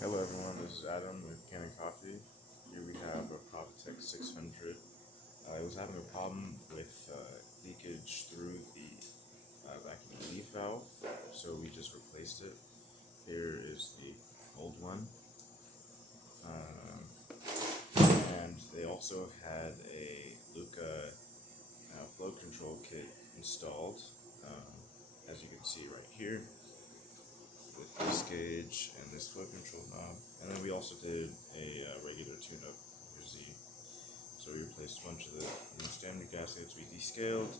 Hello everyone, this is Adam with Kanen Coffee. Here we have a Profitec 600. It was having a problem with leakage through the vacuum relief valve, so we just replaced it. Here is the old one. And they also had a Lucca Flow control kit installed, as you can see right here, with this gauge and this flow control knob. And then we also did a regular tune-up. Here's so we replaced a bunch of the standard gaskets. We descaled,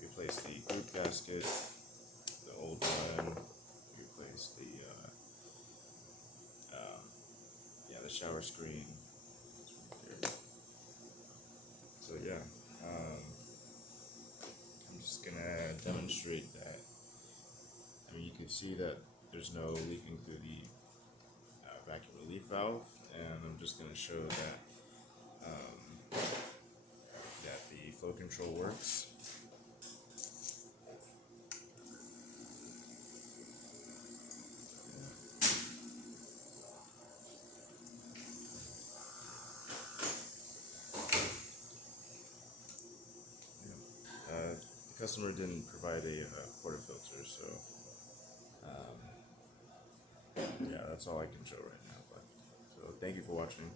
replaced the group gasket, the old one, replaced the the shower screen. So yeah, I'm just gonna demonstrate that. I mean, you can see that there's no leaking through the vacuum relief valve, and I'm just going to show that the flow control works. The customer didn't provide a portafilter, so yeah, that's all I can show right now. So thank you for watching.